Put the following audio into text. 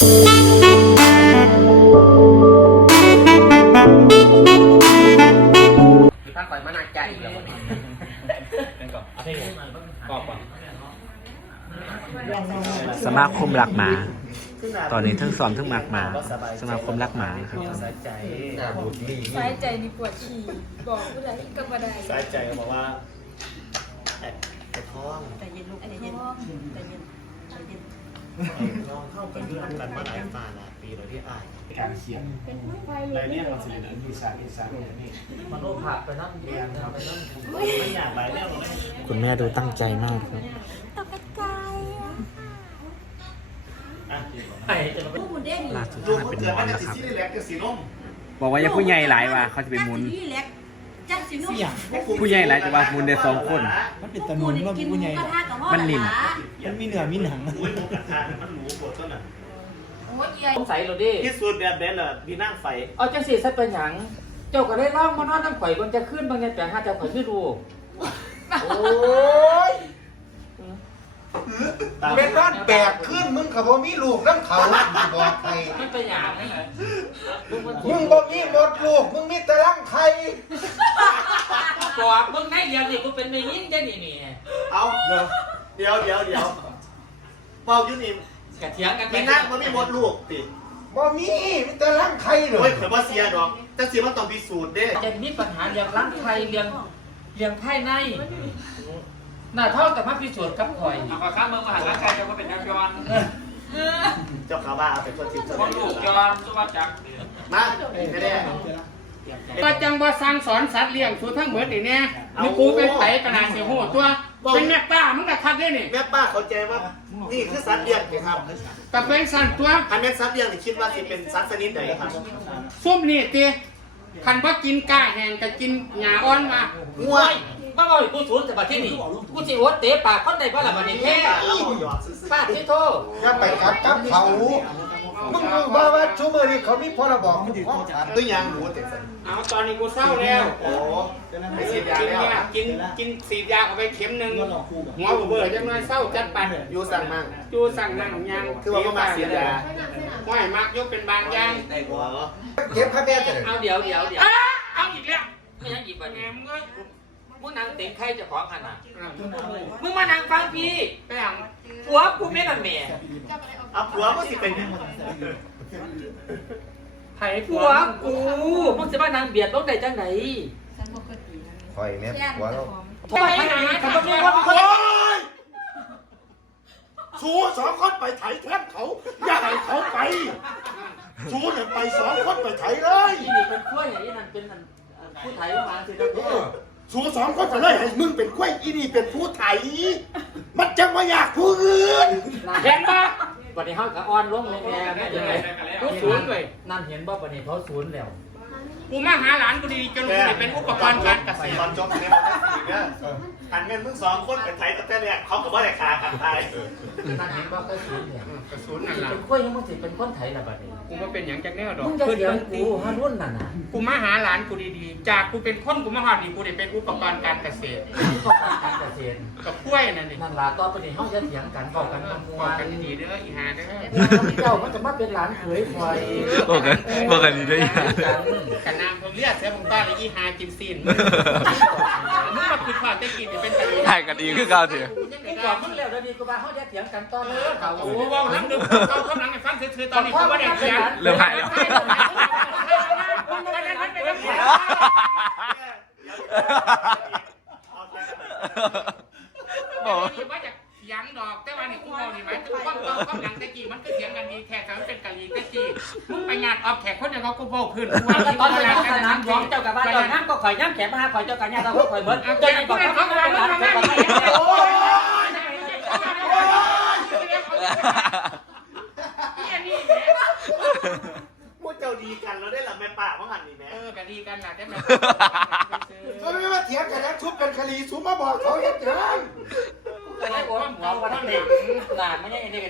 มีพักก่อยมานาใจอีกแล้ววันนี้เป็นก่อนเอาให้ดูกรอบก่อนสมาคมรักหมา ตอนนี้ทั้งซ้อมทั้งมักหมา สมาคมรักหมานะครับสายใจสายใจนี่ปวดฉี่บอกผู้ใดก็บ่ได้สายใจบอกว่าไอ้ไอ้ท้องใจเย็นลูกใจเย็นใจเย็นใจเย็น ไอ้ท้องเข้ากันเรื่องกันมาหลายป่าหลายปีเลยที่อายการเขียนรายเรียกเราสินะดีสานดีสานนี่มันโลภะไปนั่งเรียนไปนั่งไม่อยากหลายเรื่องหรอกคุณแม่ดูตั้งใจมากครับตกใจอะไอ้จะมาผู้บุญเด้งล่าสุดลูกท่านมันเป็นเกิหดมอมานจากแล้วครับสีนี่แหลกกับสีร่มบอกว่าอย่าผู้ใหญ่หลายว่ะเขาจะไปหมุน เล็กจักสินุ่มผู้ใหญ่หลายจะว่าหมุนได้สองคน มันเป็นตะนุนว่าผู้ใหญ่กระทะกับว่ามันนิ่ม มันมีเนื้อมีหนัง อุ้ยหมูกระทะมันหมูปวดต้นอะโอ้ยใหญ่สงสัยเราดิที่สุดแบบเบนเหรอพี่นั่งไฟเอาจังสีสักเป็นหยังเจ้าก็ได้ร่องมานอนน้ำข่อยบนจะขึ้นบางอย่างแต่ห้าเจ้าข่อยชื่อดูโอ้ยเป็นร้อนแบกขึ้นมึงกับบ่มีลูกน้ำเขาบอกใครมันเป็นหยังมึงบ่มีหมดลูก มึงมีแต่รังไข่ บอกมึงในเรียนนี่กูเป็นไม่ยิ่งจะนี่นี่เอาเดี๋ยวเดี๋ยวเดี๋ยวเป่ายุนิมกระเถียงกันไปพี่นั่งมันไม่หมดลูกติบ่มีมีแต่รังไข่เลโอ้ยยเผื่อว่าเสียดอกแต่เสียมันต้องพิสูจน์เด้จะมีปัญหาเรื่องร่างไทยเรื่องเรื่องภายในน่าเท่ากับมาพิสูจน์กับข่อยเอาข้ามเมืองมหาลัยจะมาเป็นนักย้อนเจ้าขาบ้าเอาไปตัวทิพย์ตัวคนลูกย้อนสุวัสดิ์จักรมาไม่ได้ ก็จังว่าสร้างสอนสัตว์เลี้ยงสู่ทั้งหมดนี่เนี่ยมีกูเป็นไผขนาดเสียหัวตัวเป็นแม่ป้ามึงก็คัดได้นี่แม่ป้าเข้าใจว่านี่คือสัตว์เลี้ยงครับก็เป็นสั่นตัวอันเป็นสัตว์เลี้ยงนี่คิดว่าสิเป็นสัตว์ชนิดใดครับซุ่มนี่ตีคันว่ากินก้าแห้งก็กินหญ้าอ่อนมาง่วโอ้ยบ้าบอยกูสูนแต่บัดที่นี่กูสิโอดเตะปากคนใดบ้าละบัดนี้แท้เราหยอกซื่อป้าที่โทษ อย่าไปกัดกับเขา มึงรู้บ่ว่าชั่วโมงนี้เขามีพรบคุ้มครองสัตว์ๆตัวอย่างหมูเต็มสันเอาตอนนี้กูเศร้าแล้วโอ้ไปฉีดยากินแล้วเนี่ยกินกินสีดยาเอาไปเข็มหนึ่งหัวเบื่อจังเลยเศร้าจัดไปอยู่สั่งมั่งจูสั่งนั่งยังคือว่าก็มาฉีดยาห้อยมักยกเป็นบางอย่างหัวเก็บค่าแม่เถอะเอาเดี๋ยวเดี๋ยวเดี๋ยวอ้าเอาอีกแล้วไม่ยังหยิบบัดแหนนี้มก็ มึงนั่งเต็มไข่เจะของขนาดอะมึงมานั่งฟังพี่ไปอ่างผัวกูไม่นั่นแหม่เอาผัวก็สิเป็นไผ่ผัผัววกูมึงจะมานั่งเบียดลงได้จังไหนคอยแม่ผัวเราไปไหนทำไมมึงว่าเป็นคนโอ้ยชูสองคนไปไถแท่นเขา อย่าให้เขาไปชูเนี่ยไปสองคนไปไถเลย ที่นี่เป็นกล้วยอย่างนี้นั่นเป็นนั่นผู้ไทยมาสิครับ เออชูสองคนไปเลยให้มึงเป็นกล้วยอีนี่เป็นผู้ไถ มันจะมาอยากผู้อื่นเห็นปะบัดนี้เขากับอ้อนลงเลยแม่ไม่ยังไงกูศูนย์เลยนั่นเห็นบ่บัดนี้เขาศูนย์แล้ว กูมาหาหลานกูดีจนกูได้เป็นอุปกรณ์การเกษตตอรนจบเนี่ยมันก็สิเนี่ยอันแม่นมึงสองคนเป็นไทยตั้งแต่เนี่ยเขากับว่าแต่ขากันตายนั่นเห็นบ่เขาศูนย์แล้วกระสุนนั่นล่ะเป็นกล้วยยังมึงสิเป็นคนไทยล่ะบัดนี้กูมาเป็นอย่างจากแนวดอกมึงจะเสียงกูฮารุ่นน่ะน่ะกูมาหาหลานกูดีๆ จากกูเป็นคนกูมาหาดีกูได้เป็นอุปกรณ์การเกษตรก็การเกษตรกับกล้วยนั่นนี่นั่นล่ะต่อไปนี้เขาจะเถียงกันบอกกันมันมบวอกนกันดีๆเด้ออีหาเด้อเจ้ามันจะมาเป็นหลานเขยคอยบอกกันบอกกันดีด้วยกันนางเขาเรียกเสียมึงต้อนเลยอีหากินซีนมึงมึงมาคิดว่าจะกินจะเป็นตะลีถ่ายกันดีคือเก่าเถอะกูบอกมึงแล้วแล้วดีกูว่าเขาจะเถียงกันต่อเลยเขาโอ้โหว่าน้ำดึกเขากำลังฟังซื่อๆตอนนี้กูว่าได้เขียนเริ่มหายแล้วบอกว่าจะเถียงดอกแต่ว่านี่กูบอกนี่หมายถึงความเก่าความหลังตะกี้มันก็เถียงกันดีแขกมันเป็นกะลีตะกี้มึงไปงานออกแขกคนเดีย วเขากูบอกขึ้นกูว่าแล้วตอนนี้เขาสนามร้องเจ้ากับบ้านเจ้าน้ำก็ข่อยน้ำแข็งมาหาข่อยเจ้ากันเนี่ยเราก็ข่อยเบิร์ดเจ้านี่บอกเขาเขาเป็นหลานเจ้ากันเนี่ยโอ้ยพวกเจ้าดีกันแล้วได้หรอแม่ป่าว่าหันนี่แม่เออกะดีกันหละได้ไหมก็ไม่ว่าเถียงกันแล้วทุบกันคดีสูมาบอกเขาเห็นเถิงก็ได้บอกว่าหัววันนั้นเด็กหลานไม่ใช่เด็ก